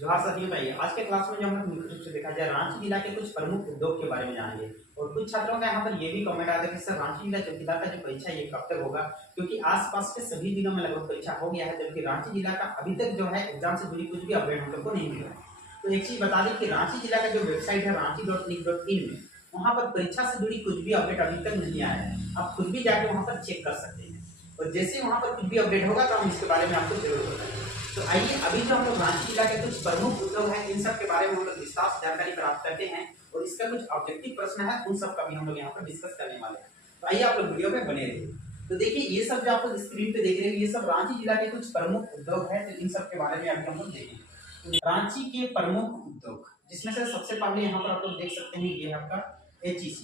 जोहार साथियों, बताइए आज के क्लास में जो हम लोग मुख्य रूप से देखा जाए रांची जिला के कुछ प्रमुख उद्योग के बारे में जानेंगे। और कुछ छात्रों का यहाँ पर ये भी कमेंट आता है कि सर रांची जिला का जो परीक्षा ये कब तक होगा, क्योंकि आसपास के सभी जिलों में लगभग परीक्षा हो गया है, जबकि रांची जिला का अभी तक जो है एग्जाम से जुड़ी कुछ भी अपडेट हम लोग को नहीं मिला है। तो एक चीज बता दें कि रांची जिला का जो वेबसाइट है ranchi.nic.in में, वहाँ पर परीक्षा से जुड़ी कुछ भी अपडेट अभी तक नहीं आया है। आप खुद भी जाके वहाँ पर चेक कर सकते हैं और जैसे वहाँ पर कुछ भी अपडेट होगा तो हम इसके बारे में आपको जरूर बताएंगे। तो आइए अभी जो हम लोग रांची जिला के कुछ प्रमुख उद्योग हैं, इन सब के बारे में हम लोग विस्तार से जानकारी प्राप्त करते हैं और इसका कुछ ऑब्जेक्टिव प्रश्न है, उन सब का भी हम लोग यहाँ पर डिस्कस करने वाले हैं। तो आइए आप लोग वीडियो में बने रहिए। तो देखिए ये सब जो आप लोग स्क्रीन पे देख रहे हैं, ये सब रांची जिला के कुछ प्रमुख उद्योग है, तो इन सब के बारे में अभी हम लोग देखेंगे। तो रांची के प्रमुख उद्योग, जिसमें से सबसे पहले यहाँ पर आप लोग देख सकते हैं, ये आपका HEC।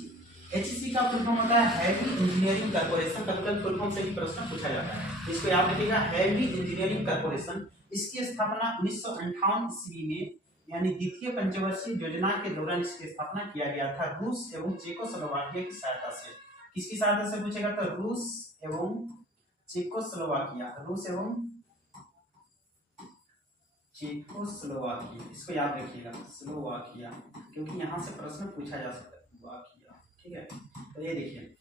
HEC का फुल फॉर्म होता है हैवी इंजीनियरिंग कॉर्पोरेशन। कभी फुल फॉर्म से भी प्रश्न पूछा जाता है, इसको याद रखिएगा, हैवी इंजीनियरिंग कॉर्पोरेशन। इसकी स्थापना 1958 ईस्वी में यानी द्वितीय पंचवर्षीय योजना के दौरान इसकी स्थापना किया गया था, रूस एवं चेकोस्लोवाकिया की सहायता से। किसकी सहायता से पूछेगा, तो रूस एवं चेकोस्लोवाकिया, रूस एवं चेकोस्लोवाकिया, इसको याद रखिएगा, स्लोवाकिया, क्योंकि यहाँ से प्रश्न पूछा जा सकता है। ठीक है, तो ये देखिए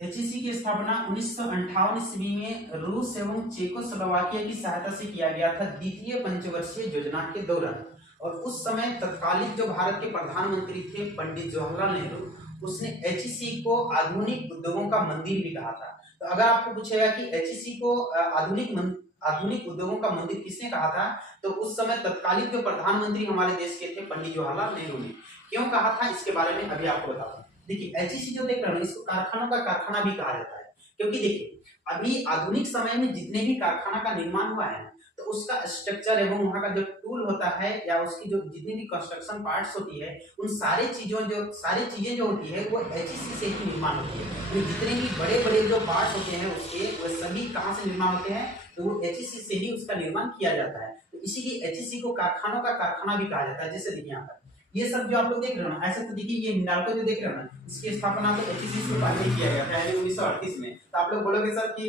HEC की स्थापना 1958 ईस्वी में रूस एवं चेकोस्लोवाकिया की सहायता से किया गया था, द्वितीय पंचवर्षीय योजना के दौरान। और उस समय तत्कालीन जो भारत के प्रधानमंत्री थे पंडित जवाहरलाल नेहरू, उसने HEC को आधुनिक उद्योगों का मंदिर भी कहा था। तो अगर आपको पूछेगा कि HEC को आधुनिक उद्योगों का मंदिर किसने कहा था, तो उस समय तत्कालीन जो प्रधानमंत्री हमारे देश के थे पंडित जवाहरलाल नेहरू ने। क्यों कहा था इसके बारे में अभी आपको बताता हूँ। देखिए HEC जो देख रहे हो, इसको कारखानों का कारखाना भी कहा जाता है, क्योंकि देखिए अभी आधुनिक समय में जितने भी कारखाना का निर्माण हुआ है, तो उसका स्ट्रक्चर एवं वहाँ का जो टूल होता है या उसकी जो जितनी भी कंस्ट्रक्शन पार्ट्स होती है, उन सारी चीजें जो होती है वो HEC से ही निर्माण होती है। तो जितने भी बड़े बड़े जो पार्ट्स होते हैं उसके, वो सभी कहाँ से निर्माण होते हैं, तो वो HEC से ही उसका निर्माण किया जाता है। तो इसीलिए HEC को कारखानों का कारखाना भी कहा जाता है। जैसे देखिए यहाँ पर ये सब जो आप लोग देख रहे हो ना, ऐसे तो देखिए ये हिंडाल्को जो देख रहे हो ना, इसकी स्थापना तो HEC से पहले किया गया था, यानी 1938 में। तो आप लोग बोलोगे सर कि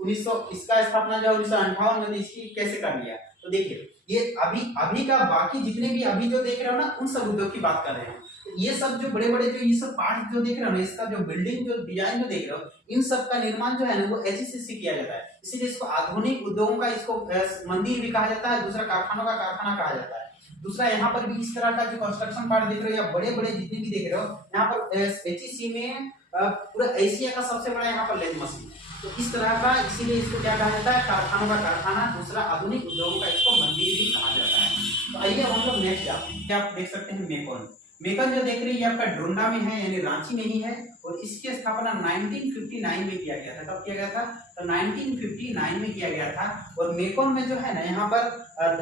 1900 इसका स्थापना जो 1958 में, इसकी कैसे कर लिया? तो देखिए ये अभी का बाकी जितने भी अभी जो देख रहे हो ना, उन सब उद्योग की बात कर रहे हैं। तो ये सब जो बड़े बड़े जो ये सब पार्ट जो देख रहे हो ना, इसका जो बिल्डिंग जो डिजाइन जो देख रहे हो, इन सब का निर्माण जो है ना वो HEC से किया जाता है। इसीलिए इसको आधुनिक उद्योगों का इसको मंदिर भी कहा जाता है, दूसरा कारखानों का कारखाना कहा जाता है। दूसरा यहाँ पर भी इस तरह का जो कंस्ट्रक्शन पार्ट देख रहे हो या बड़े बड़े जितने भी देख रहे हो, यहाँ पर HEC में पूरा एशिया का सबसे बड़ा यहाँ पर लेथ मशीन, तो इस तरह का, इसीलिए इसको क्या कहा जाता है, कारखानों का कारखाना। दूसरा आधुनिक उद्योगों का इसको मंदिर भी कहा जाता है। तो आइए हम लोग नेक्स्ट जाते हैं। आप देख सकते हैं मेकॉन। मेकॉन जो देख रहे हैं ये आपका ड्रोंडा में है, यानी रांची में ही है, और इसकी स्थापना 1959 में किया गया था। कब किया गया था? तो 1959 में किया गया था। और मेकॉन में जो है ना, यहाँ पर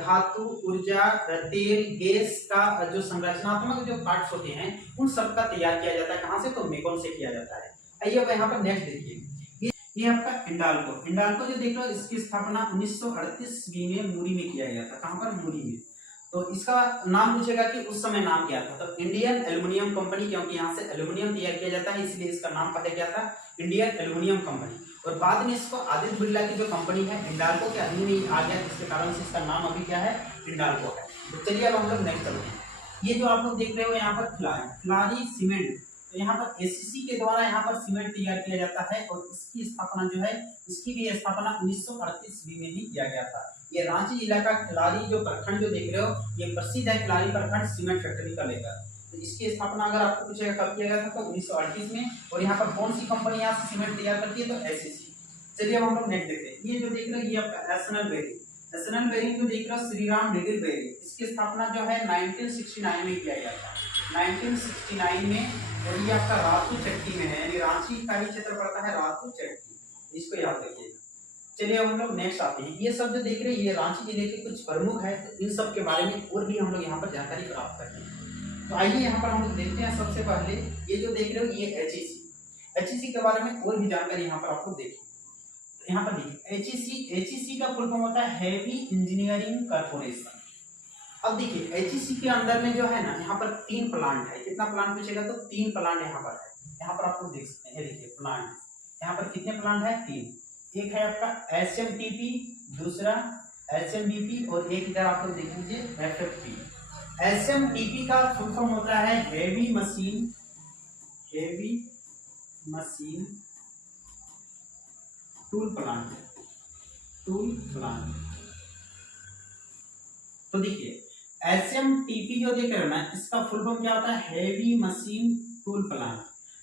धातु, ऊर्जा, तेल, गैस का जो संरचनात्मक जो पार्ट्स होते हैं, उन सबका तैयार किया जाता है। कहाँ से? तो मेकॉन से किया जाता है। आइए अब यहाँ पर नेक्स्ट देखिए, ये आपका हिंडाल्को जो देख रहे हो, इसकी स्थापना 1938 ईस्वी में मूरी में किया गया था। कहाँ पर? मूरी में। तो इसका नाम पूछेगा कि उस समय नाम क्या था, तो इंडियन एल्युमिनियम कंपनी, क्योंकि यहाँ से एल्युमिनियम तैयार किया जाता है, इसलिए इसका नाम पहले क्या था, इंडियन एल्युमिनियम कंपनी। और बाद में इसको आदित्य बिरला की जो कंपनी है हिंडाल्को के अधीन में आ गया, जिसके कारण से इसका नाम अभी क्या है, हिंडाल्को है। तो चलिए अब हम लोग नेक्स्ट चलते हैं। ये जो आप लोग देख रहे हो यहाँ पर खिलाड़ी सीमेंट, तो यहाँ पर HEC के द्वारा यहाँ पर सीमेंट तैयार किया जाता है, और इसकी स्थापना जो है, इसकी भी स्थापना 1938 ईस्वी में ही किया गया था। ये रांची जिला का खिलाड़ी जो प्रखंड जो देख रहे हो, ये प्रसिद्ध है खिलाड़ी प्रखंड सीमेंट फैक्ट्री का लेकर। तो इसकी स्थापना अगर आपको पूछेगा कब किया गया था, तो 1938 में। और यहाँ पर कौन सी कंपनी यहाँ से सीमेंट तैयार करती है, तो HEC। चलिए अब हम लोग नेक्स्ट देखते हैं। ये जो देख रहे हो ये आपका एसएनएल बेयरिंग जो देख रहे हो, श्रीराम नीडल बेयरिंग, इसकी स्थापना जो है 1969 में किया गया था, 1969 में। और ये आपका रातू चट्टी में है, यानी रांची का ही क्षेत्र पड़ता है, रातू चट्टी, इसको याद रखिएगा। चलिए अब हम लोग नेक्स्ट आते हैं। ये सब जो देख रहे हैं ये रांची जिले के कुछ प्रमुख है, तो इन सब के बारे में और भी हम लोग यहाँ पर जानकारी प्राप्त करते हैं। तो आइए यहाँ पर हम लोग देखते हैं। सबसे पहले ये जो देख रहे हो ये HEC के बारे में और भी जानकारी यहाँ पर आपको देखिए। तो यहाँ पर देखिए HEC का फुल फॉर्म होता है हैवी इंजीनियरिंग कॉर्पोरेशन। अब देखिए HEC के अंदर में जो है ना, यहाँ पर 3 प्लांट है। कितना प्लांट पूछेगा, तो 3 प्लांट यहाँ पर है। यहाँ पर आप लोग देख सकते हैं, देखिए प्लांट, यहाँ पर कितने प्लांट है, 3। एक है आपका SMTP, दूसरा HMBP और एक इधर आप लोग देख लीजिए FFP। SMTP का फुल फॉर्म होता है हेवी मशीन टूल प्लांट। तो देखिए SMTP जो देख रहे हो ना, इसका फुल फॉर्म क्या होता है, हेवी मशीन टूल प्लांट।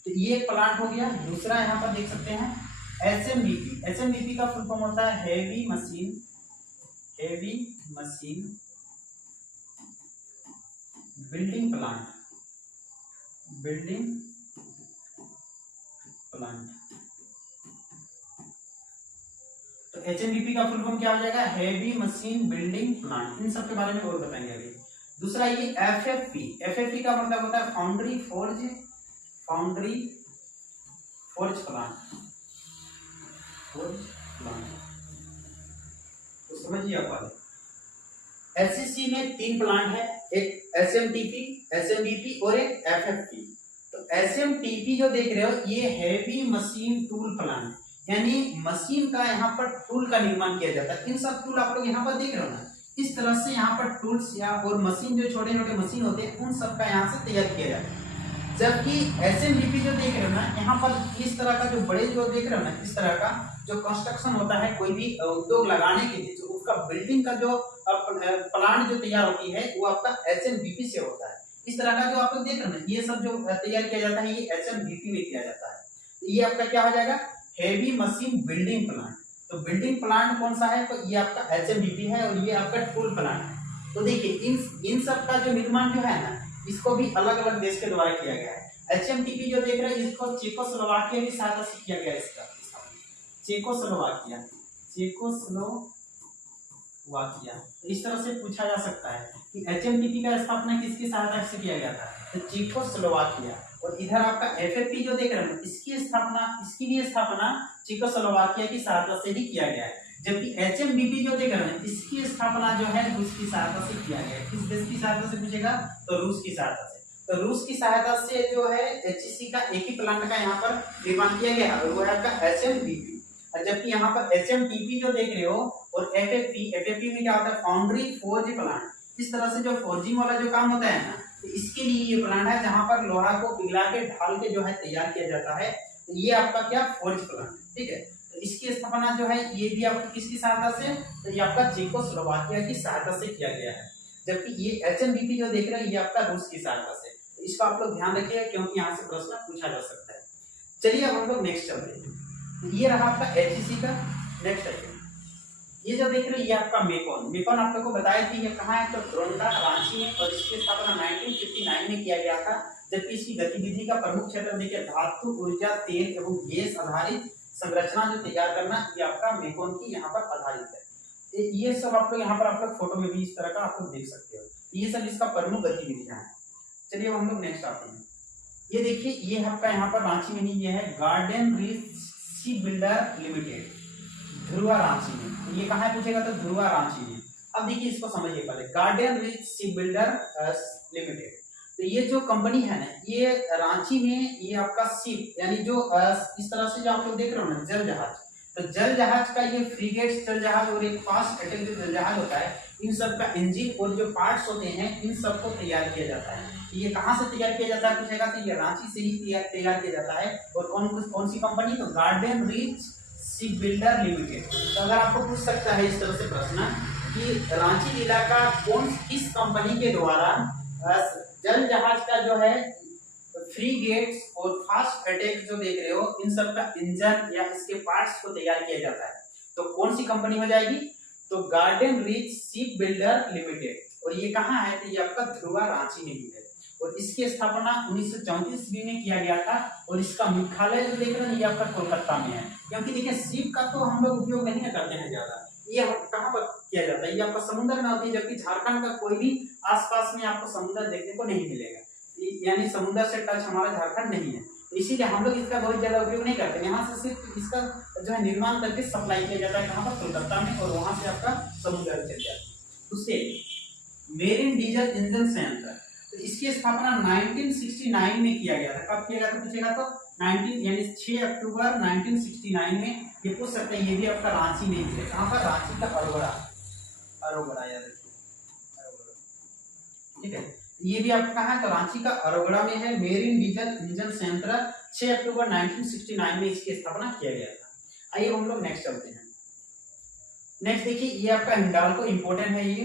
तो ये एक प्लांट हो गया। दूसरा यहाँ पर देख सकते हैं SMBP का फुल फॉर्म होता है हेवी मशीन बिल्डिंग प्लांट। तो HMBP का फुल फॉर्म क्या हो जाएगा, हेवी मशीन बिल्डिंग प्लांट। इन सब के बारे में और बताएंगे अभी। दूसरा ये FFP का मतलब होता है फाउंड्री फोर्ज प्लांट। तो समझिए आप SCC में 3 प्लांट है, एक SMTP, SMBP और एक FFP। तो SMTP जो देख रहे हो ये हेवी मशीन टूल प्लांट, यानी मशीन का यहाँ पर टूल का निर्माण किया जाता है। इन सब टूल आप लोग यहाँ पर देख रहे हो ना, इस तरह से यहाँ पर टूल्स या और मशीन जो छोटे छोटे मशीन होते हैं उन सब का यहाँ से तैयार किया जाता है। जबकि SMBP जो देख रहे हो ना, यहाँ पर इस तरह का जो बड़े जो देख रहे हो ना, इस तरह का जो कंस्ट्रक्शन होता है कोई भी उद्योग लगाने के लिए, जो उसका बिल्डिंग का जो प्लांट जो तैयार होती है वो आपका SMBP से होता है। इस तरह का जो आप लोग देख रहे हो ना, ये सब जो तैयार किया जाता है ये SMBP में किया जाता है। तो ये आपका क्या हो जाएगा, हेवी मशीन बिल्डिंग प्लांट। तो बिल्डिंग प्लांट कौन सा है, तो ये आपका HMBP है और ये आपका टूल प्लांट है। तो देखिए इन सब का जो निर्माण जो है ना, इसको भी अलग अलग देश के द्वारा किया गया है। HMTP जो देख रहे हैं इसको चेकोस्लोवाकिया की सहायता से किया गया। इसका चेकोस्लोवाकिया। तो इस तरह से पूछा जा सकता है कि HMTP का स्थापना किसकी सहायता से किया गया था, तो चेकोस्लोवाकिया। और इधर आपका FFP जो देख रहे हैं इसकी भी स्थापना चेकोस्लोवाकिया की सहायता से ही किया गया है। जबकि HMBP जो देख रहे हैं इसकी स्थापना जो है रूस की सहायता से किया गया है। किस देश की सहायता से पूछेगा, तो रूस की सहायता से। तो रूस की सहायता से जो है HEC का एक ही प्लांट का यहाँ पर निर्माण किया गया है, वो है आपका HMBP। जबकि यहाँ पर HMTP जो देख रहे हो और FFP में क्या होता है, फाउंड्री फोर्ज प्लांट। इस तरह से जो फोर्जिंग वाला जो काम होता है ना, तो इसके लिए ये प्लांट है जहां पर लोहा को पिघला के ढाल के जो है तैयार किया जाता है। तो ये आपका क्या, फोर्ज प्लांट, ठीक है। तो इसकी स्थापना जो है ये भी आपका किसकी सहायता से, तो ये आपका चेकोस्लोवाकिया की सहायता से किया गया है। जबकि ये HMBP जो देख रहे हैं ये आपका रूस की सहायता से। तो इसका आप लोग ध्यान रखिएगा क्योंकि यहाँ से प्रश्न पूछा जा सकता है। चलिए अब हम लोग नेक्स्ट चलते हैं। तो ये रहा आपका HEC का। नेक्स्ट आइए, ये जो देख रहे हैं ये आपका मेकॉन आप लोगों को बताया कि ये कहाँ है, तो ड्रोंडा रांची में, और इसकी स्थापना 1959 में किया गया था। जबकि इसकी गतिविधि का प्रमुख क्षेत्र देखिए धातु ऊर्जा तेल एवं गैस आधारित संरचना जो तैयार करना, ये आपका मेकॉन की यहाँ पर आधारित है। ये सब आप लोग यहाँ पर आप लोग फोटो में भी इस तरह का आप लोग देख सकते हो। ये सब इसका प्रमुख गतिविधियां है। चलिए हम लोग नेक्स्ट आते हैं। ये देखिए ये आपका यहाँ पर रांची में ही ये है Garden Reach Ship Builder Limited, Dhruva Ranchi में। तो ये कहाँ पूछेगा, तो ध्रुवा रांची में। अब देखिए इसको समझिए पहले, garden Reach Ship Builder limited. तो ये जो कंपनी है ना, ये रांची में ये आपका शिप यानी जो इस तरह से जो आप लोग देख रहे हो ना जल जहाज, तो जल जहाज का ये फ्रीगेट जल जहाज और एक फास्ट अटैक जो जल जहाज होता है, इन सब का इंजन और जो पार्ट्स होते हैं इन सबको तैयार किया जाता है। ये कहाँ से तैयार किया जाता है पूछेगा, तो ये रांची से ही तैयार किया जाता है। और कौन सी कंपनी, तो garden Reach Ship Builder limited. तो अगर आपको पूछ सकता है इस तरह से प्रश्न कि रांची जिला का किस कंपनी के द्वारा जल जहाज का जो है फ्रीगेट्स और फास्ट अटैक जो देख रहे हो इन सब का इंजन या इसके पार्ट्स को तैयार किया जाता है, तो कौन सी कंपनी हो जाएगी, तो garden Reach Ship Builder limited. और ये कहाँ है, तो ये आपका ध्रुवा रांची में ही है। और इसकी स्थापना 1934 ईस्वी में किया गया था। और इसका मुख्यालय जो देख रहे हैं ये आपका कोलकाता में है। क्योंकि देखिए शिप का तो हम लोग उपयोग नहीं करते हैं ज्यादा, ये कहाँ पर किया जाता है, ये आपका समुद्र में होती है। जबकि झारखंड का कोई भी आसपास में आपको समुद्र देखने को नहीं मिलेगा, यानी समुद्र से टच हमारा झारखंड नहीं है। इसीलिए हम लोग इसका बहुत ज्यादा उपयोग नहीं करते। यहाँ से सिर्फ इसका जो है निर्माण करके सप्लाई किया जाता है कहाँ पर, कोलकाता में, और वहां से आपका समुद्र चल जाता है। दूसरे मेरिन डीजल इंजन संयंत्र, तो इसकी स्थापना 1969 में किया गया था। कब किया गया था पूछेगा, तो 6 अक्टूबर 1969 में। ये पूछ सकते हैं, ये भी आपका रांची में ही है। कहाँ पर, रांची का अरोड़ा। अरोगड़ा, याद रखिए अरोगड़ा, ठीक है। ये भी आपका कहाँ है, तो रांची का अरोगड़ा में है। मेरिन डीजल इंजन संयंत्र 6 अक्टूबर 1969 में इसकी स्थापना किया गया था। आइए हम लोग नेक्स्ट चलते हैं। नेक्स्ट देखिए, ये आपका हिंडाल्को इंपोर्टेंट है। ये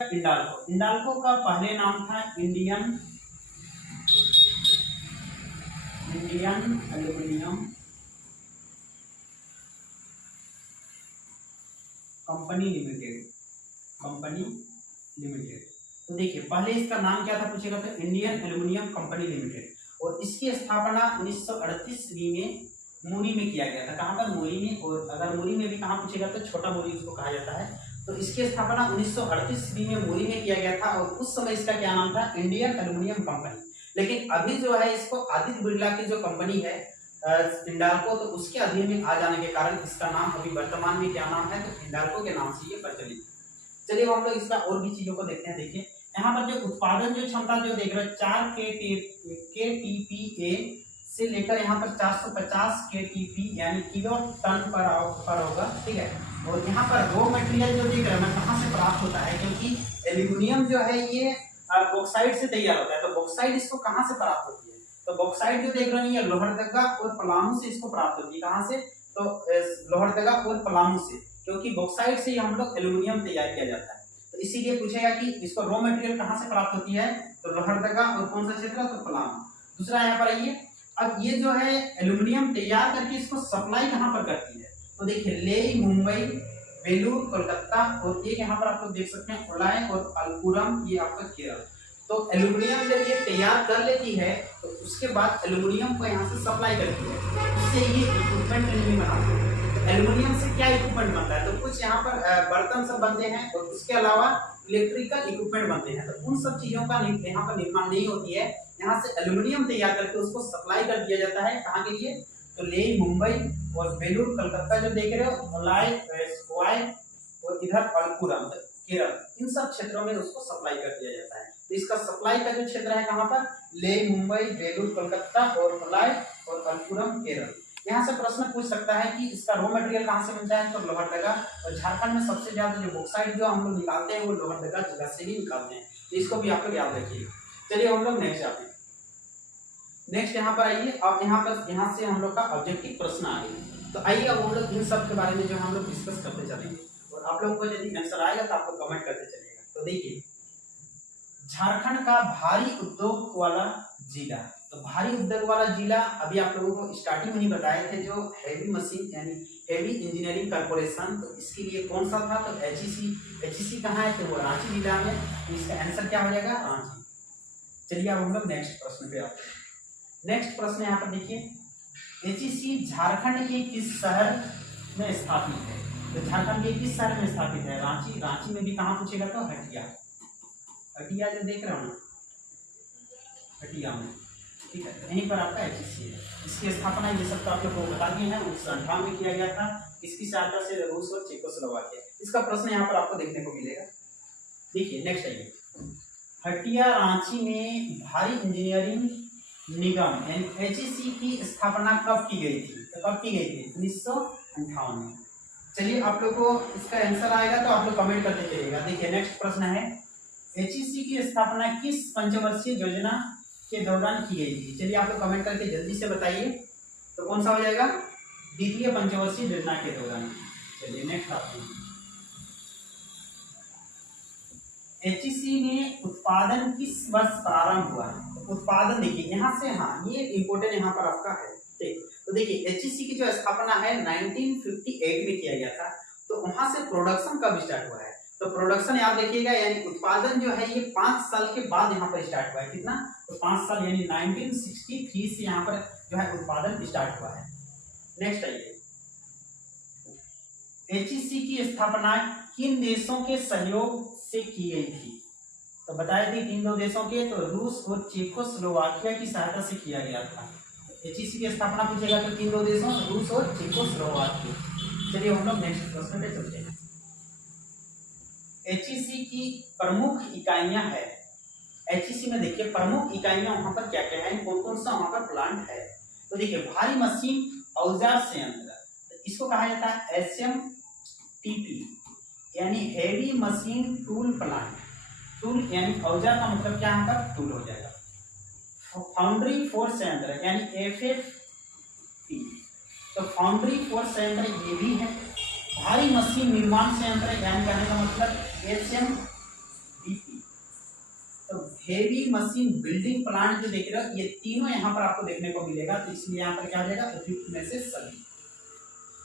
हिंडाल्को का पहले नाम था इंडियन एल्यूमिनियम कंपनी लिमिटेड। तो देखिए, पहले इसका नाम क्या था पूछेगा तो इंडियन एल्यूमिनियम कंपनी लिमिटेड, और इसकी स्थापना 1938 ईस्वी में मुरी में किया गया था। कहाँ पर, मुरी में। और अगर मुरी में भी कहाँ पूछेगा तो छोटा मुरी उसको कहा जाता है। तो इसकी स्थापना 1938 ईस्वी में मुरी में किया गया था, और उस समय इसका क्या नाम था, इंडियन एल्यूमिनियम कंपनी। लेकिन अभी जो है इसको आदित्य बिरला की जो कंपनी है हिंडाल्को, तो उसके अधीन में आ जाने के कारण इसका नाम अभी वर्तमान में क्या नाम है, तो हिंडाल्को के नाम से ये प्रचलित है। चलिए हम लोग इसका और भी चीजों को देखते हैं। देखिए यहाँ पर जो उत्पादन जो क्षमता जो देख रहे हैं 4 KTPA से लेकर यहाँ पर 450 KTP यानी किलो टन पर होगा, ठीक है। और यहाँ पर रॉ मटेरियल जो देख रहे हैं कहाँ से प्राप्त होता है, क्योंकि एल्यूमिनियम जो है ये बॉक्साइट से तैयार होता है। तो बॉक्साइट इसको कहाँ से प्राप्त होती है, तो बॉक्साइट जो देख रहे हैं ये लोहरदगा और पलामू से इसको प्राप्त होती है। कहाँ से, तो लोहरदगा और पलामू से, क्योंकि बॉक्साइट से हम लोग एल्यूमिनियम तैयार किया जाता है। तो इसीलिए पूछेगा कि इसको रॉ मटेरियल कहाँ से प्राप्त होती है, तो लोहरदगा और कौन सा क्षेत्र, तो पलामू। दूसरा यहाँ पर आइए, अब ये जो है एल्यूमिनियम तैयार करके इसको सप्लाई कहाँ पर करती है, तो देखिए लेह, मुंबई, बेलूर, कोलकाता, और एक यहाँ पर आप लोग देख सकते हैं उलाय और अलपुरम, ये आपका केरल। तो एल्यूमिनियम जब ये तैयार कर लेती है तो उसके बाद एल्यूमिनियम को यहाँ से सप्लाई करती है, उससे ये इक्विपमेंट नहीं बनाती है। तो एल्यूमिनियम से क्या इक्विपमेंट बनता है, तो कुछ यहाँ पर बर्तन सब बनते हैं, और उसके अलावा इलेक्ट्रिकल इक्विपमेंट बनते हैं। तो उन सब चीजों का यहाँ पर निर्माण नहीं होती है, यहाँ से एल्यूमिनियम तैयार करके उसको सप्लाई कर दिया जाता है। कहाँ के लिए, तो लेह, मुंबई और बेलूर, कलकत्ता जो देख रहे हो, उलाय और इधर अलपुरम केरल, इन सब क्षेत्रों में उसको सप्लाई कर दिया जाता है। तो इसका सप्लाई का जो क्षेत्र है कहाँ पर, लेह, मुंबई, बेलूर, कोलकाता और उलाय और अलपुरम केरल। यहाँ से प्रश्न पूछ सकता है कि इसका रॉ मटेरियल कहाँ से मिलता है, तो लोहरदगा। और झारखंड में सबसे ज्यादा जो बॉक्साइट जो हम लोग निकालते हैं वो लोहरदगा जगह से ही निकालते हैं, तो इसको भी आप लोग याद रखिए। चलिए हम लोग नेक्स्ट आते हैं। नेक्स्ट यहाँ पर आइए, अब यहाँ से हम लोग का ऑब्जेक्टिव प्रश्न आएगा। तो आइए अब हम लोग इन सब के बारे में जो हम लोग डिस्कस करते चलेंगे, और आप लोगों को यदि आंसर आएगा तो आप लोग कमेंट करते चलेगा। तो देखिए, झारखंड का भारी उद्योग वाला जिला, तो भारी उद्योग वाला जिला अभी आप लोगों को स्टार्टिंग में ही बताए थे, जो हैवी मशीन यानी हैवी इंजीनियरिंग कॉर्पोरेशन, तो इसके लिए कौन सा था, तो HEC कहाँ है, तो वो रांची जिला में। तो इसका आंसर क्या हो जाएगा, रांची। चलिए अब हम लोग नेक्स्ट प्रश्न पे आते हैं। नेक्स्ट प्रश्न यहाँ पर देखिए, HEC झारखंड के किस शहर में स्थापित है, तो झारखंड के किस शहर में स्थापित है, रांची। रांची में भी कहाँ पूछेगा, तो हटिया जो देख रहे हो ना, हटिया में, ठीक है। तो यहीं पर आपका HEC है। इसकी स्थापना ये सब तो आप लोग को बता दिए हैं, 1958 में किया गया था। किसकी सहायता से, रूस और चेकोस्लोवाकिया। इसका प्रश्न यहाँ पर आपको देखने को मिलेगा। देखिए नेक्स्ट आइए, हटिया रांची में भारी इंजीनियरिंग निगम यानी HEC की स्थापना कब की गई थी, तो कब की गई थी, 1958 में। चलिए आप लोग को इसका आंसर आएगा तो आप लोग कमेंट करते चलिएगा। देखिए नेक्स्ट प्रश्न है, HEC की स्थापना किस पंचवर्षीय योजना के दौरान की गई थी। चलिए आप लोग कमेंट करके जल्दी से बताइए, तो कौन सा हो जाएगा, द्वितीय पंचवर्षीय योजना के दौरान। चलिए नेक्स्ट आते हैं, HEC में उत्पादन किस वर्ष प्रारंभ हुआ। तो उत्पादन देखिए यहाँ से, हाँ ये इम्पोर्टेंट यहाँ पर आपका है, ठीक। तो देखिए HEC की जो स्थापना है 1958 में किया गया था। तो वहां से प्रोडक्शन कब स्टार्ट हुआ है, तो प्रोडक्शन याद रखिएगा, यानी उत्पादन जो है ये 5 साल के बाद यहाँ पर स्टार्ट हुआ है। कितना, तो 5 साल यानी 1963 से यहाँ पर जो है उत्पादन स्टार्ट हुआ है। नेक्स्ट आइए, HEC की स्थापना किन देशों के सहयोग से की गई थी, तो बताए थे किन 2 देशों के, तो रूस और चेकोस्लोवाकिया की सहायता से किया गया था। HEC की स्थापना पूछेगा तो किन 2 देशों, रूस और चेकोस्लोवाकिया। चलिए हम लोग नेक्स्ट प्रश्न पे चलते हैं। HEC की प्रमुख इकाइयां है, HEC में देखिए प्रमुख इकाइयां वहां पर क्या क्या है, कौन कौन सा वहां पर प्लांट है। तो देखिए भारी मशीन औजार संयंत्र, तो इसको कहा जाता है SMTP, यानी heavy machine tool plant, tool यानी औजार का मतलब क्या यहाँ पर टूल हो जाएगा। फाउंड्री फॉर संयंत्र यानी FFP, तो फाउंड्री फॉर संयंत्र ये भी है। भारी मशीन निर्माण संयंत्र यानी कहने का मतलब HMBP, तो हेवी मशीन बिल्डिंग प्लांट जो देख रहे हो ये तीनों यहाँ पर आपको देखने को मिलेगा, तो इसलिए यहाँ पर क्या हो जाएगा उपयुक्त में से सभी।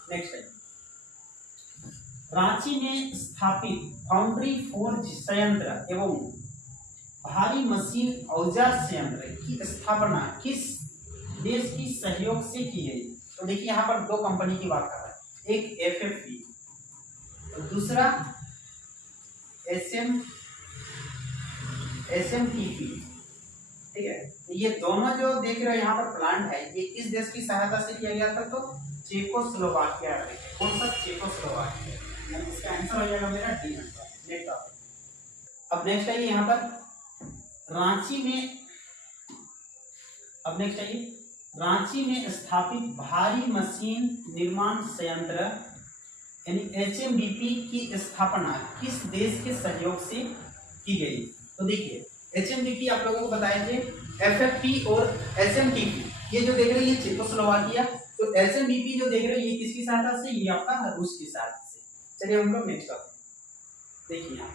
नेक्स्ट है रांची में स्थापित फाउंड्री फॉर संयंत्र एवं भारी मशीन औजार संयंत्र की स्थापना किस देश की सहयोग से की गई। तो देखिए यहाँ पर दो कंपनी की बात कर रहा है, एक FFP और दूसरा SMTP, ठीक है। तो ये दोनों जो देख रहे हो यहाँ पर प्लांट है ये किस देश की सहायता से किया गया था, तो चेकोस्लोवाकिया। कौन सा चेकोस्लोवाकिया, इसका आंसर हो जाएगा मेरा डी नंबर। नेक्स्ट अब नेक्स्ट आइए यहाँ पर रांची में, अब नेक्स्ट आइए रांची में स्थापित भारी मशीन निर्माण संयंत्र यानी HMBP की स्थापना किस देश के सहयोग से की गई। तो देखिए HMBP आप लोगों को बताए थे, FFP और SMTP ये जो देख रहे हैं ये चेकोस्लोवाकिया, तो SMBP जो देख रहे हैं ये किसकी सहायता से, ये आपका रूस की सहायता से। चलिए हम लोग नेक्स्ट आते हैं। देखिए यहाँ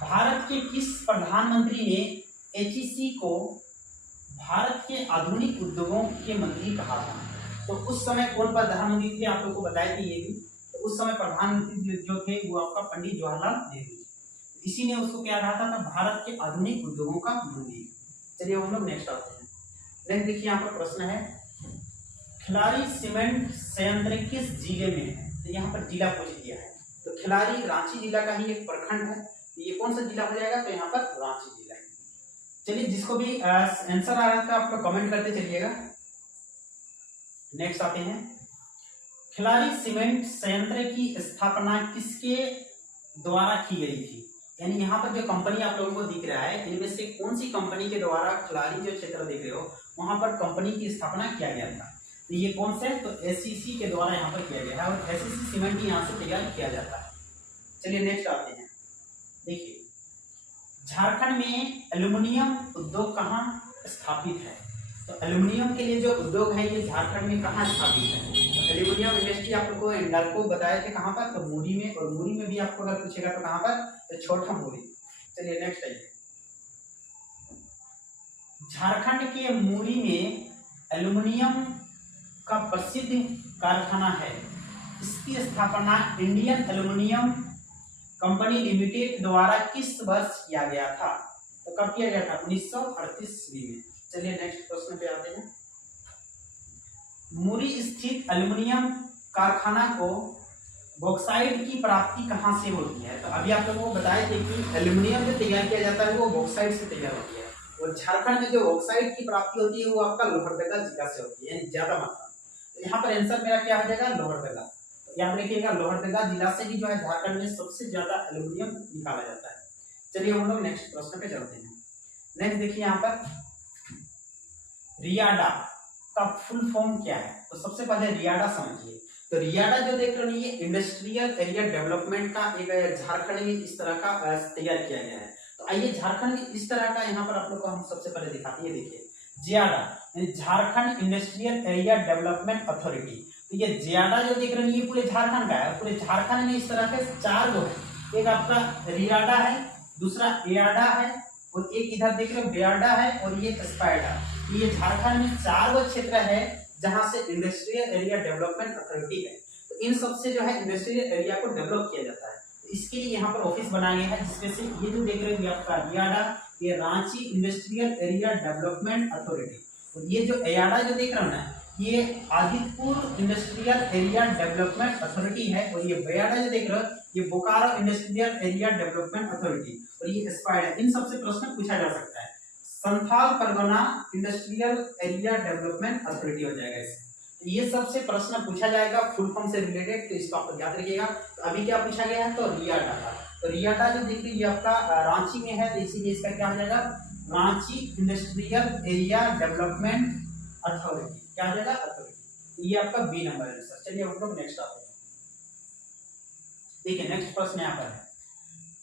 भारत के किस प्रधानमंत्री ने HEC को भारत के आधुनिक उद्योगों के मंत्री कहा था। तो उस समय कौन प्रधानमंत्री थे आप लोग को बताए थे ये भी, तो उस समय प्रधानमंत्री जो थे वो आपका पंडित जवाहरलाल नेहरू, इसी ने उसको क्या कहा था, भारत के आधुनिक उद्योगों का मंत्री। चलिए हम लोग नेक्स्ट आते हैं। नेक्स्ट देखिए यहाँ पर प्रश्न है खिलाड़ी सीमेंट संयंत्र किस जिले में है। तो यहाँ पर जिला पूछ दिया है, तो खिलाड़ी रांची जिला का ही एक प्रखंड है, तो ये कौन सा जिला हो जाएगा, तो यहाँ पर रांची जिला है। चलिए जिसको भी आंसर आ रहा था आप लोग कमेंट करते चलिएगा। नेक्स्ट आते हैं खिलाड़ी सीमेंट संयंत्र की स्थापना किसके द्वारा की गई थी। यानी यहाँ पर जो कंपनी आप लोगों को दिख रहा है इनमें से कौन सी कंपनी के द्वारा खिलाड़ी जो क्षेत्र देख रहे हो वहां पर कंपनी की स्थापना किया गया था। तो ये कौन से, तो SCC के द्वारा यहाँ पर किया गया है और SCC सीमेंट ही यहाँ से तैयार किया जाता है। चलिए नेक्स्ट आते हैं। देखिए झारखंड में एल्युमिनियम उद्योग कहाँ स्थापित है। तो एल्युमिनियम के लिए जो उद्योग है ये झारखंड में कहाँ स्थापित है। तो एल्युमिनियम इंडस्ट्री आप लोग को इंडाल्को बताए थे कहाँ पर, तो मूरी में, और मूरी में भी आपको अगर पूछेगा तो कहाँ पर, तो छोटा मूरी। चलिए नेक्स्ट आइए झारखंड के मूरी में एल्युमिनियम का प्रसिद्ध कारखाना है, इसकी स्थापना इंडियन एल्युमिनियम कंपनी लिमिटेड द्वारा किस वर्ष किया गया था। तो कब किया गया था, 1938 ईस्वी में। चलिए नेक्स्ट प्रश्न पे आते हैं। मूरी स्थित एल्युमिनियम कारखाना को बॉक्साइट की प्राप्ति कहाँ से होती है। तो अभी आप लोगों को बताए थे कि एल्युमिनियम जो तैयार किया जाता है वो बॉक्साइट से तैयार होती है, और झारखंड में जो बॉक्साइट की प्राप्ति होती है वो आपका लोहरदगा जिला से होती है, यानी ज्यादा मात्रा। तो यहाँ पर आंसर मेरा क्या हो जाएगा, लोहरदगा। याद रखिएगा लोहरदगा जिला से ही जो है झारखंड में सबसे ज्यादा एल्युमिनियम निकाला जाता है। चलिए हम लोग नेक्स्ट प्रश्न पे चलते हैं। नेक्स्ट देखिए यहाँ पर रियाडा का फुल फॉर्म क्या है। तो सबसे पहले रियाडा समझिए। तो रियाडा जो देख रहे हो ये इंडस्ट्रियल एरिया डेवलपमेंट का एक झारखंड में इस तरह का तैयार किया गया है। तो आइए झारखंड में इस तरह का यहाँ पर आप लोग को हम सबसे पहले दिखाते हैं। देखिए JIADA Jharkhand industrial area development authority. तो ये जियाडा जो देख रहे हैं ये पूरे झारखंड का है। पूरे झारखंड में इस तरह के चार गो है, एक आपका रियाडा है, दूसरा एयाडा है, और एक इधर देख रहे हो बेयाडा है, और ये स्पाइडा। ये झारखंड में चार गो क्षेत्र है जहां से इंडस्ट्रियल एरिया डेवलपमेंट अथॉरिटी है। तो इन सबसे जो है इंडस्ट्रियल एरिया को डेवलप किया जाता है। तो इसके लिए यहाँ पर ऑफिस बनाया गया है, जिसमें से ये जो देख रहे हो ये आपका रियाडा, ये Ranchi industrial area development authority, और ये जो एयाडा जो देख रहे हो ना ये Adityapur industrial area development authority है, और ये बेयाडा जो देख रहे हो ये Bokaro industrial area development authority, और ये स्पाइडा। इन सबसे प्रश्न पूछा जा सकता है। Santhal Pargana industrial area development authority हो जाएगा इसमें। तो ये सबसे प्रश्न पूछा जाएगा फुल फॉर्म से रिलेटेड, तो इसको आप याद रखिएगा। तो अभी क्या पूछा गया है, तो रियाडा का। तो रियाडा जो देख लीजिए आपका रांची में है, तो इसीलिए इसका क्या हो जाएगा, Ranchi industrial area development authority. क्या हो जाएगा, अथॉरिटी। ये आपका बी नंबर आंसर। चलिए हम लोग नेक्स्ट आते हैं। देखिए नेक्स्ट प्रश्न यहाँ पर है,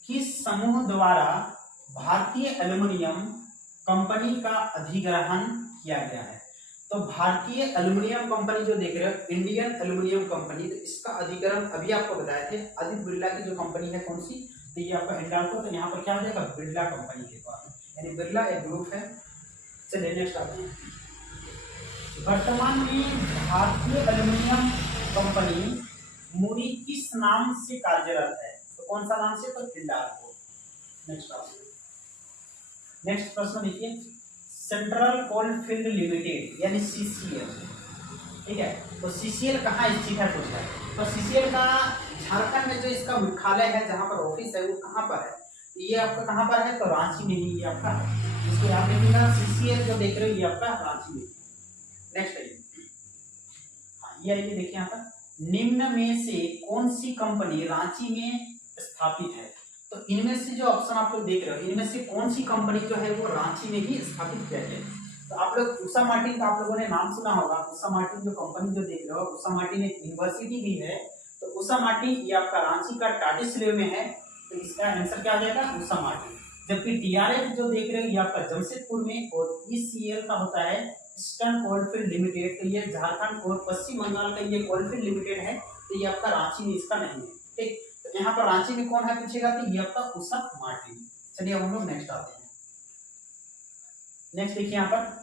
किस समूह द्वारा भारतीय एल्युमिनियम कंपनी का अधिग्रहण किया गया है? तो भारतीय एल्युमिनियम कंपनी जो देख रहे हो, इंडियन एल्युमिनियम कंपनी, तो इसका अधिग्रहण अभी आपको बताए थे, आदित्य बिरला की जो कंपनी है कौन सी, तो ये आपका हिंडाल्को, तो यहाँ पर क्या हो जाएगा, बिरला कंपनी के पास, यानी बिरला एक ग्रुप है। चलिए नेक्स्ट आते हैं, वर्तमान में भारतीय एल्युमिनियम कंपनी मुरी किस नाम से कार्यरत है? तो कौन सा नाम से, तो हिंडाल्को। नेक्स्ट प्रश्न देखिए, सेंट्रल कोलफील्ड लिमिटेड यानी सीसीएल, ठीक है, तो सीसीएल कहाँ स्थित है पूछा है। तो सीसीएल का झारखंड में जो इसका मुख्यालय है, जहाँ पर ऑफिस है, वो कहाँ पर है? ये आपका कहाँ पर है, तो रांची में ही ये आपका है। इसको याद रखिएगा, सीसीएल जो देख रहे हो ये आपका रांची में। नेक्स्ट आइए, ये आइए देखिए यहाँ पर, निम्न में से कौन सी कंपनी रांची में स्थापित है? तो इनमें से जो ऑप्शन आप लोग देख रहे हो, इनमें से कौन सी कंपनी जो है वो रांची में ही स्थापित किया गया है? तो आप लोग उषा मार्टिन का आप लोगों ने नाम सुना होगा। उषा मार्टिन जो कंपनी जो देख रहे हो, उषा मार्टिन एक यूनिवर्सिटी भी है, तो उषा मार्टिन ये आपका रांची का टाटिसिलवे में है, तो इसका आंसर क्या आ जाएगा, उषा मार्टिन। जबकि टीआरएफ जो देख रहे हो ये आपका जमशेदपुर में, और ईसीएल का होता है ईस्टर्न कोलफील्ड लिमिटेड, तो ये झारखंड और पश्चिम बंगाल का ये कोलफील्ड लिमिटेड है, तो ये आपका रांची में इसका नहीं है, ठीक। तो यहाँ पर रांची में कौन है पूछेगा, तो ये आपका उषा मार्टिन। चलिए हम लोग नेक्स्ट आते हैं। नेक्स्ट देखिए यहाँ पर,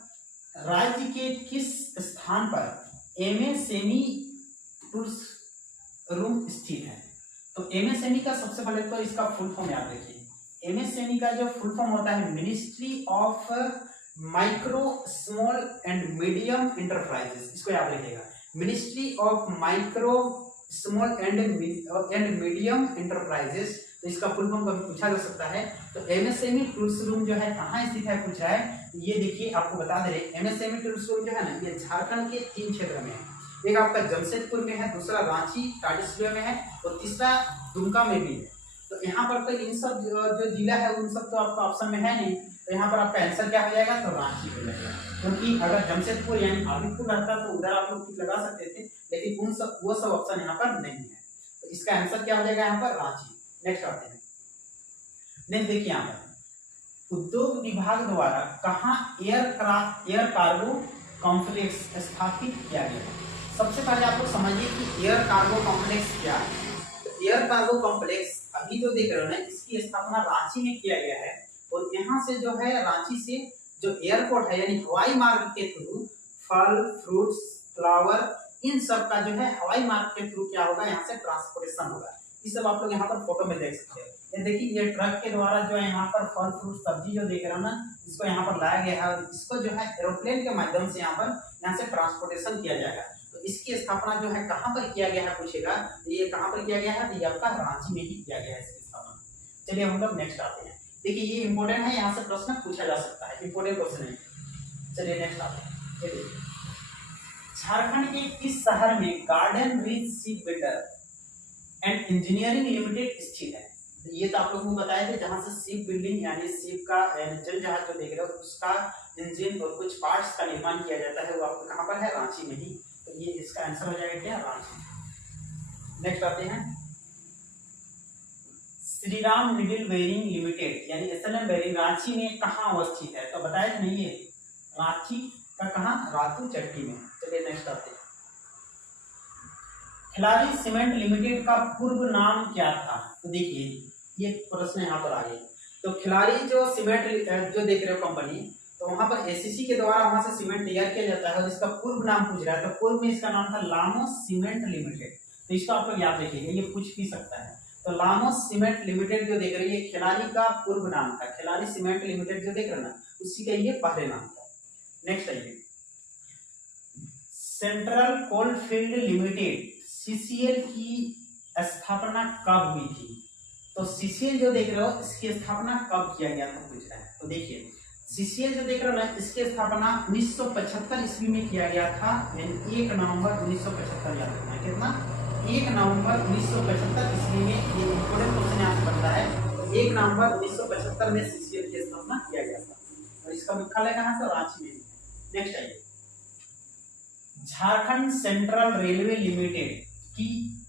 राज्य के किस स्थान पर एमएसएमई टूल्स रूम स्थित है? तो एमएसएमई का सबसे पहले तो इसका फुल फॉर्म याद रखिए। एमएसएमई का जो फुल फॉर्म होता है ministry of micro small and medium enterprises, इसको याद रखिएगा, ministry of micro small and medium enterprises. तो इसका फुल फॉर्म कभी पूछा जा सकता है। तो एमएसएमई टूल्स रूम जो है कहाँ स्थित है पूछ रहा है, ये देखिए आपको बता दे रहे, एमएसएमई टूल्स रूम जो है ना, ये झारखंड के 3 क्षेत्र में है। एक आपका जमशेदपुर में है, दूसरा रांची टाटिसिलवे में है, और तीसरा दुमका में भी है। तो यहाँ पर तो इन सब जो जिला है उन सब तो आपका ऑप्शन में है नहीं, तो यहाँ पर आपका आंसर क्या हो जाएगा, तो रांची हो जाएगा। क्योंकि अगर जमशेदपुर यानी आदिपुर रहता तो उधर आप लोग लगा सकते थे, लेकिन उन सब वो सब ऑप्शन यहाँ पर नहीं है, तो इसका आंसर क्या हो जाएगा यहाँ पर, रांची। नेक्स्ट आते हैं, नेक्स्ट देखिए यहाँ पर, उद्योग विभाग द्वारा कहाँ एयर कार्गो कॉम्प्लेक्स स्थापित किया गया है? सबसे पहले आप लोग समझिए कि एयर कार्गो कॉम्प्लेक्स क्या है। तो एयर कार्गो कॉम्प्लेक्स अभी जो देख रहे हो ना, इसकी स्थापना रांची में किया गया है, और यहाँ से जो है रांची से जो एयरपोर्ट है यानी हवाई मार्ग के थ्रू फल फ्रूट्स फ्लावर इन सब का जो है हवाई मार्ग के थ्रू क्या होगा, यहाँ से ट्रांसपोर्टेशन होगा। ये सब आप लोग यहाँ पर फोटो में देख सकते हैं। ये देखिए, ये ट्रक के द्वारा जो है यहाँ पर फल फ्रूट सब्जी जो देख रहे हो ना, इसको यहाँ पर लाया गया है, और इसको जो है एरोप्लेन के माध्यम से यहाँ से ट्रांसपोर्टेशन किया जाएगा। तो इसकी स्थापना जो है कहाँ पर किया गया है पूछेगा, तो ये कहाँ पर किया गया है, तो ये आपका रांची में ही किया गया है इसकी स्थापना। चलिए हम लोग नेक्स्ट आते हैं। देखिए ये इंपॉर्टेंट है, यहाँ से प्रश्न पूछा जा सकता है, इंपॉर्टेंट क्वेश्चन है। चलिए नेक्स्ट आते हैं। ये देखिए, झारखंड के किस शहर में garden rich ship builder and engineering limited स्थित है? तो ये तो आप लोगों को बताया थे, जहां से शिप बिल्डिंग यानी शिप का जल जहाज जो देख रहे हो उसका इंजन और कुछ पार्ट्स का निर्माण किया जाता है, वो आपको कहाँ पर है, रांची में ही। तो ये इसका आंसर हो जाएगा क्या, रांची। नेक्स्ट आते हैं, श्रीराम निडिल वेयरिंग लिमिटेड यानी एसएलएम वेयरिंग रांची में कहाँ अवस्थित है? तो बताया नहीं, ये रांची का कहाँ, रातू चट्टी में। चलिए नेक्स्ट आते हैं, खिलाड़ी सीमेंट लिमिटेड का पूर्व नाम क्या था? तो देखिए ये प्रश्न यहाँ पर आ गए। तो खिलाड़ी जो सीमेंट जो देख रहे हो कंपनी, तो वहां पर एसीसी के द्वारा वहां से सीमेंट तैयार किया जाता है, और इसका पूर्व नाम पूछ रहा है। तो पूर्व में इसका नाम था लामोस सीमेंट लिमिटेड, तो इसको आप लोग याद रखिएगा, ये पूछ भी सकता है। तो लामोस सीमेंट लिमिटेड जो देख रहे हो, ये खिलाड़ी का पूर्व नाम था। खिलाड़ी सीमेंट लिमिटेड जो देख रहे हो ना, उसी का ये पहले नाम था। नेक्स्ट आइए, सेंट्रल कोलफील्ड लिमिटेड सीसीएल की स्थापना कब हुई थी? तो सीसीएल जो देख रहे हो इसकी स्थापना कब किया गया था पूछ रहा है। तो देखिए सीसीएल जो देख रहे हो ना, इसकी स्थापना 1975 ईस्वी में किया गया था, यानी 1 नवंबर 1975 याद रखना है। कितना, 1 नवंबर 1975 ईस्वी में। ये इंपोर्टेंट क्वेश्चन यहाँ से बनता है। तो 1 नवंबर 1975 में सीसीएल की स्थापना किया गया था, और इसका मुख्यालय कहाँ था, रांची में। नेक्स्ट आइए, झारखंड सेंट्रल रेलवे लिमिटेड की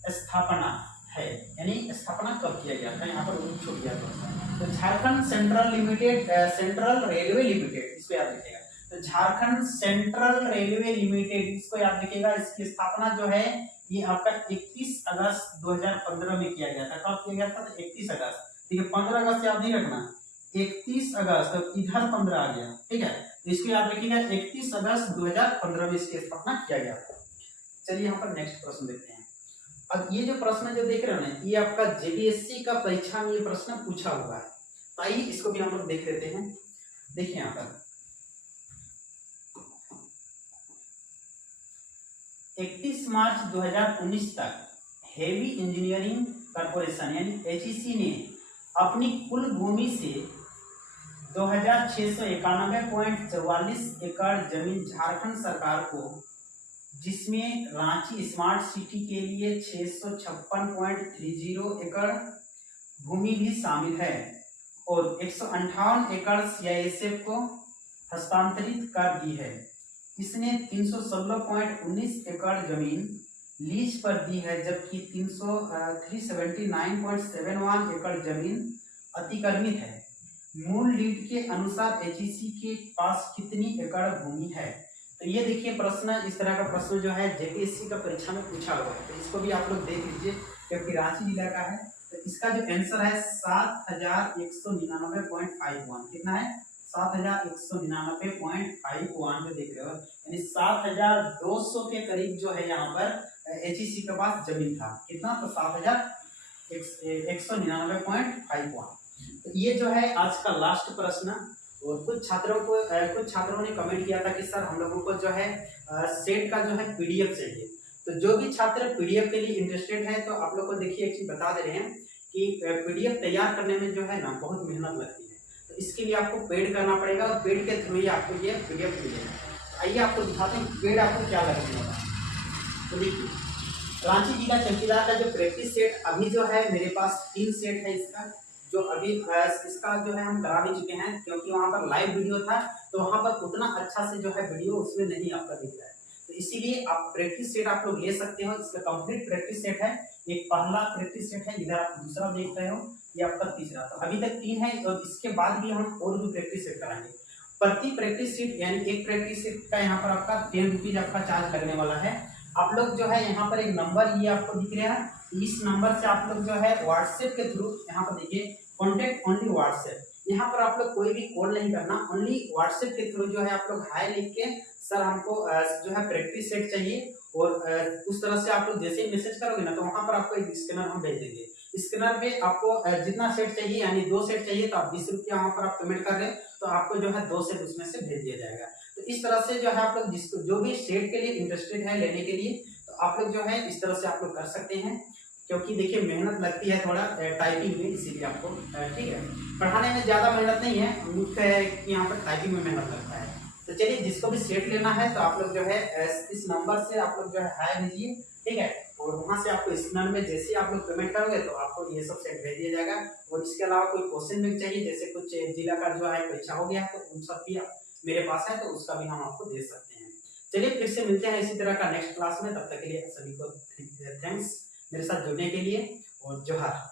स्थापना है, यानी स्थापना कब किया गया था, यहाँ पर छूट गया था। तो Jharkhand central limited, central railway limited, इसको याद रखिएगा। तो झारखंड सेंट्रल रेलवे लिमिटेड, इसको याद रखिएगा। इसकी स्थापना जो है ये आपका 31 अगस्त 2015 में किया गया था। कब किया गया था? तो 31 अगस्त। ठीक है, 15 अगस्त याद नहीं रखना, 31 अगस्त, तो इधर 15 आ गया। ठीक है, तो इसको याद रखिएगा, 31 अगस्त 2015 में इसकी स्थापना किया गया था। चलिए यहाँ पर नेक्स्ट प्रश्न देखते हैं। अब ये जो प्रश्न जो देख रहे हो ना, ये आपका जेपीएससी का परीक्षा में ये प्रश्न पूछा हुआ है। तो आइए इसको भी हम लोग देख लेते हैं। देखिए यहाँ पर 31 मार्च 2019 तक हेवी इंजीनियरिंग कॉर्पोरेशन यानी एचईसी ने अपनी कुल भूमि से 2691.44 एकड़ जमीन झारखंड सरकार को, जिसमें रांची स्मार्ट सिटी के लिए 656.30 एकड़ भूमि भी शामिल है, और 158 एकड़ सीआईएसएफ को हस्तांतरित कर दी है। इसने 316.19 एकड़ जमीन लीज पर दी है, जबकि 379.71 एकड़ जमीन अतिक्रमित है। मूल लीड के अनुसार एचईसी के पास कितनी एकड़ भूमि है? तो ये देखिए प्रश्न, इस तरह का प्रश्न जो है जेपीएससी का परीक्षा में पूछा हुआ है। तो इसको भी आप लोग देख लीजिए, क्योंकि रांची जिला का है। तो इसका जो आंसर है 7199.51, कितना है? 7199.51 जो देख रहे हो, यानी 7200 के करीब जो है यहाँ पर एचईसी के पास जमीन था। कितना? तो 7199.51। तो ये जो है आज का लास्ट प्रश्न। और कुछ छात्रों ने कमेंट किया था कि सर हम लोगों को जो है सेट का जो है पीडीएफ चाहिए। तो जो भी छात्र पीडीएफ के लिए इंटरेस्टेड है, तो आप लोग को देखिए एक चीज बता दे रहे हैं कि पीडीएफ तैयार करने में जो है ना बहुत मेहनत लगती है। तो इसके लिए आपको पेड करना पड़ेगा, और पेड के थ्रू ही आपको ये पीडीएफ मिलेगा। आइए आपको दिखाते हैं पेड आपको क्या लगने वाला है। तो देखिए, रांची जिला चौकीदार का जो प्रैक्टिस सेट अभी जो है मेरे पास 3 सेट है इसका, जो अभी इसका जो है हम करा भी चुके हैं, क्योंकि वहाँ पर लाइव वीडियो था, तो वहाँ पर उतना अच्छा से जो है वीडियो उसमें नहीं आपका दिख रहा है। तो इसीलिए आप प्रैक्टिस सेट आप लोग ले सकते हो। इसका कंप्लीट प्रैक्टिस सेट है। एक पहला प्रैक्टिस सेट है, इधर आप दूसरा देख रहे हो, ये आपका तीसरा। तो अभी तक 3 है, और इसके बाद भी हम और भी प्रैक्टिस सेट कराएंगे। प्रति प्रैक्टिस सेट यानी एक प्रैक्टिस सेट का यहाँ पर आपका 10 रुपीज आपका चार्ज लगने वाला है। आप लोग जो है यहाँ पर एक नंबर ये आपको दिख रहा है, इस नंबर से आप लोग जो है व्हाट्सएप के थ्रू, यहाँ पर देखिए कॉन्टेक्ट ओनली व्हाट्सएप, यहाँ पर आप लोग कोई भी कॉल नहीं करना, ओनली व्हाट्सएप के थ्रू जो है आप लोग हाय लिख के सर हमको जो है प्रैक्टिस सेट चाहिए, और उस तरह से आप लोग जैसे ही मैसेज करोगे ना, तो वहाँ पर आपको एक स्कैनर हम भेज देंगे। स्कैनर पे आपको जितना सेट चाहिए, यानी 2 सेट चाहिए, तो आप 20 रुपया वहाँ पर आप पेमेंट कर रहे हैं, तो आपको जो है 2 सेट उसमें से भेज दिया जाएगा। तो इस तरह से जो है आप लोग जिसको जो भी सेट के लिए इंटरेस्टेड है लेने के लिए, तो आप लोग जो है इस तरह से आप लोग कर सकते हैं। क्योंकि देखिए मेहनत लगती है थोड़ा टाइपिंग में, इसीलिए आपको ठीक है, पढ़ाने में ज़्यादा मेहनत नहीं है, मुख्य है कि यहाँ पर टाइपिंग में मेहनत लगता है। तो चलिए, जिसको भी सेट लेना है तो आप लोग जो है इस नंबर से आप लोग जो है हाय भेजिए, ठीक है, और वहाँ से आपको स्कैनर में जैसे ही आप लोग पेमेंट करोगे तो आपको ये सब सेट भेज दिया जाएगा। और इसके अलावा कोई क्वेश्चन बैंक चाहिए, जैसे कुछ जिला का जो है परीक्षा हो गया, तो उन सब भी मेरे पास है, तो उसका भी हम आपको दे सकते हैं। चलिए, फिर से मिलते हैं इसी तरह का नेक्स्ट क्लास में। तब तक के लिए सभी को थैंक्स मेरे साथ जुड़ने के लिए, और जोहार।